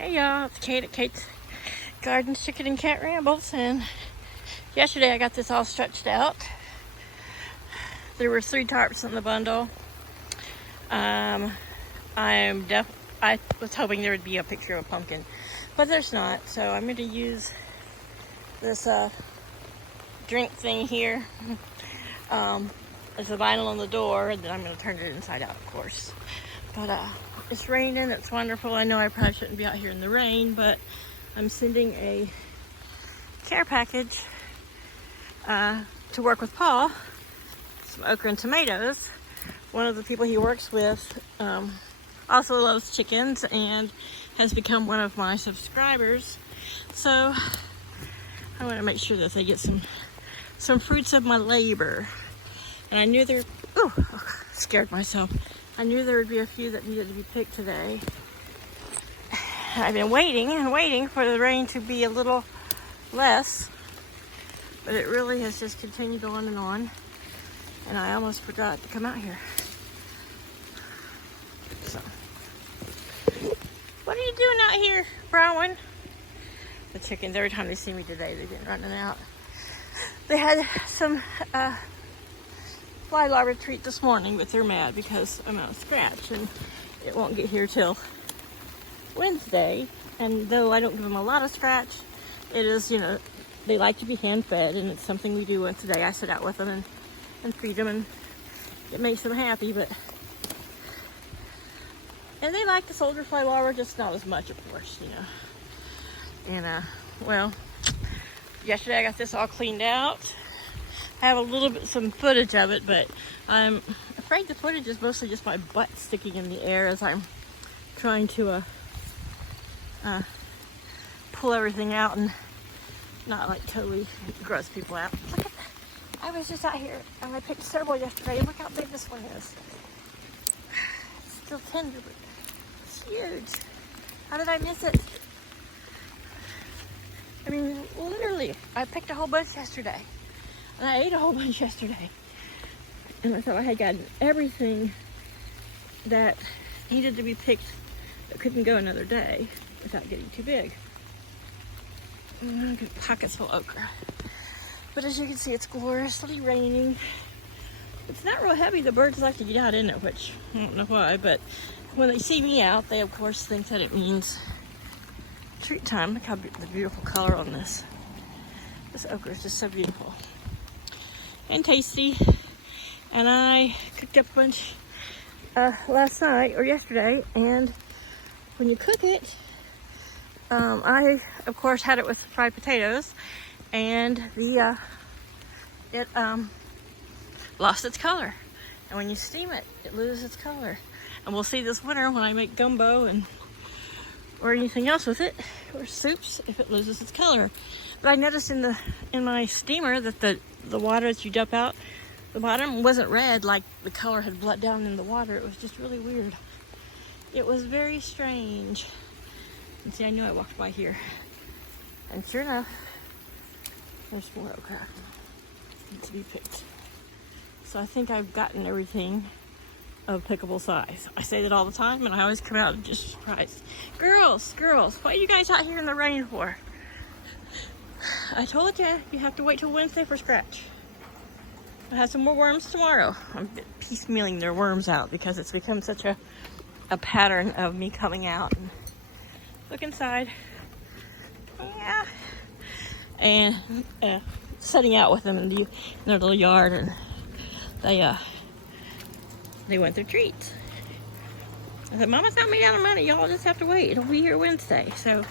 Hey y'all, it's Kate at Kate's Garden Chicken and Cat Rambles, and yesterday I got this all stretched out. There were 3 tarps in the bundle. I was hoping there would be a picture of a pumpkin, but there's not, so I'm going to use this drink thing here as a vinyl on the door, and then I'm going to turn it inside out, of course. But it's raining, it's wonderful. I know I probably shouldn't be out here in the rain, but I'm sending a care package to work with Paul, some okra and tomatoes. One of the people he works with also loves chickens and has become one of my subscribers. So I want to make sure that they get some fruits of my labor. And I knew scared myself. I knew there would be a few that needed to be picked today. I've been waiting and waiting for the rain to be a little less, but it really has just continued on, and I almost forgot to come out here. So, what are you doing out here, Brown? The chickens, every time they see me today, they've been running out. They had some fly larvae treat this morning, but they're mad because I'm out of scratch and it won't get here till Wednesday. And though I don't give them a lot of scratch, it is, they like to be hand fed, and it's something we do once a day. I sit out with them and feed them, and it makes them happy. And they like the soldier fly larvae, just not as much, of course, And well, yesterday I got this all cleaned out. I have some footage of it, but I'm afraid the footage is mostly just my butt sticking in the air as I'm trying to pull everything out and not like totally gross people out. Look at that. I was just out here and I picked several yesterday. Look how big this one is. It's still tender, but it's huge. How did I miss it? I mean, literally, I picked a whole bunch yesterday. And I ate a whole bunch yesterday. And I thought I had gotten everything that needed to be picked that couldn't go another day without getting too big. Good pockets full of okra. But as you can see, it's gloriously raining. It's not real heavy. The birds like to get out in it, which I don't know why, but when they see me out, they of course think that it means treat time. Look how the beautiful color on this. This okra is just so beautiful and tasty. And I cooked up a bunch last night or yesterday, and when you cook it, I of course had it with fried potatoes, and it lost its color. And when you steam it, it loses its color. And we'll see this winter when I make gumbo or anything else with it, or soups, if it loses its color. But I noticed in my steamer that the water that you dump out, the bottom wasn't red like the color had bled down in the water. It was just really weird. It was very strange. And see, I knew I walked by here. And sure enough, there's more okra to be picked. So I think I've gotten everything of pickable size. I say that all the time, and I always come out just surprised. Girls, what are you guys out here in the rain for? I told you, you have to wait till Wednesday for scratch. I have some more worms tomorrow. I'm piecemealing their worms out because it's become such a pattern of me coming out and look inside. Yeah. And setting out with them in their little yard, and they want their treats. I said, Mama's not made out of money. Y'all just have to wait. It'll be here Wednesday. So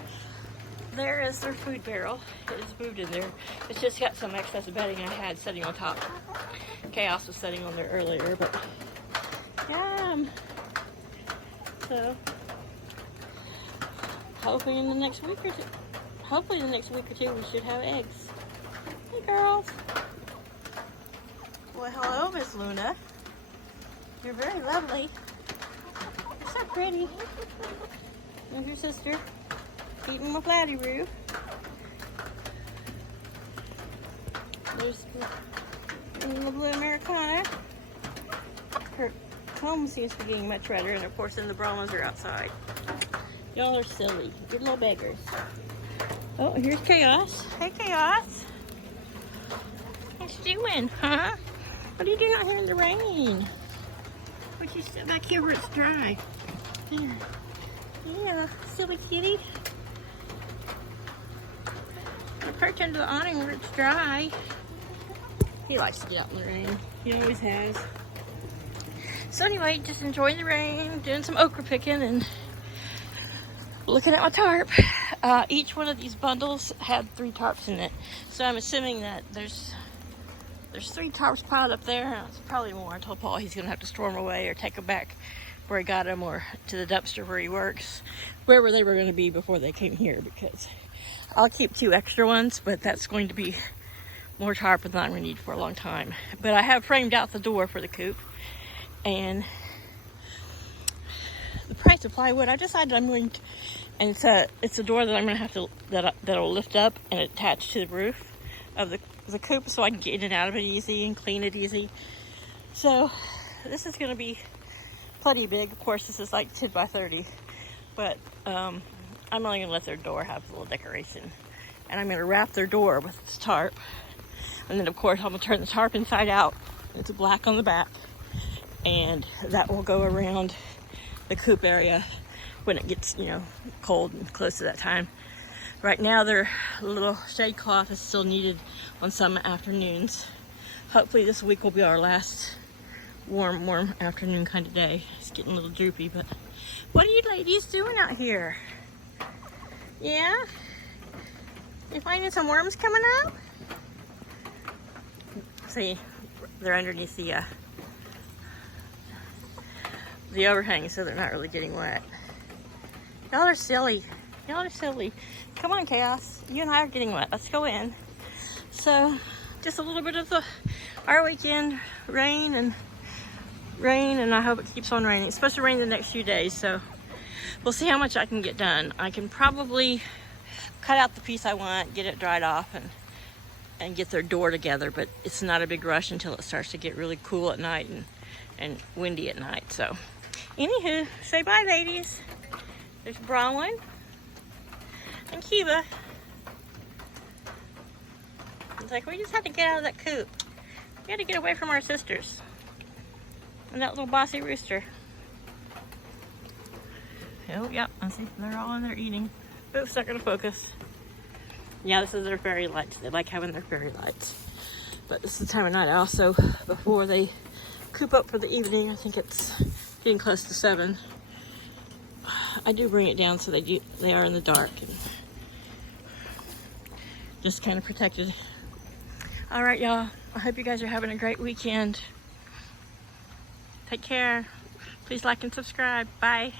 there is their food barrel. It is moved in there. It's just got some excess bedding I had sitting on top. Chaos was sitting on there earlier, but yum. So hopefully in the next week or two, we should have eggs. Hey girls. Well, hello, Miss Luna. You're very lovely. You're so pretty. There's your sister eating my flatty-roo. There's the blue Americana. Her comb seems to be getting much redder, and of course then the Brahmas are outside. Y'all are silly. You're little beggars. Oh, here's Chaos. Hey, Chaos. What you doing, huh? What are you doing out here in the rain? Would you sit back here where it's dry? There. Yeah, silly kitty. Perch under the awning where it's dry. He likes to get out in the rain. He always has. So anyway, just enjoying the rain, doing some okra picking, and looking at my tarp. Each one of these bundles had 3 tarps in it. So I'm assuming that there's 3 tarps piled up there. And it's probably more. I told Paul he's going to have to store them away or take them back where he got them, or to the dumpster where he works, wherever they were going to be before they came here, because I'll keep 2 extra ones, but that's going to be more tarp than I'm going to need for a long time. But I have framed out the door for the coop, and the price of plywood, I decided I'm going to, and it's a door that I'm going to have to, that'll lift up and attach to the roof of the coop, so I can get in and out of it easy and clean it easy. So this is going to be plenty big. Of course, this is like 10 by 30, but I'm only going to let their door have a little decoration, and I'm going to wrap their door with this tarp, and then of course I'm going to turn the tarp inside out. It's black on the back, and that will go around the coop area when it gets, cold and close to that time. Right now their little shade cloth is still needed on some afternoons. Hopefully this week will be our last warm afternoon kind of day. It's getting a little droopy, but what are you ladies doing out here? Yeah? You finding some worms coming up? See, they're underneath the overhang, so they're not really getting wet. Y'all are silly. Y'all are silly. Come on, Chaos. You and I are getting wet. Let's go in. So, just a little bit of our weekend rain, and I hope it keeps on raining. It's supposed to rain the next few days, so we'll see how much I can get done. I can probably cut out the piece I want, get it dried off, and get their door together, but it's not a big rush until it starts to get really cool at night and windy at night. So anywho, say bye, ladies. There's Bronwyn and Kiva. It's like, we just had to get out of that coop. We had to get away from our sisters and that little bossy rooster. Oh, yep, I see they're all in there eating. Oops, not gonna focus. Yeah, this is their fairy lights. They like having their fairy lights. But this is the time of night also, before they coop up for the evening. I think it's getting close to 7. I do bring it down so they are in the dark and just kind of protected. All right, y'all. I hope you guys are having a great weekend. Take care. Please like and subscribe. Bye.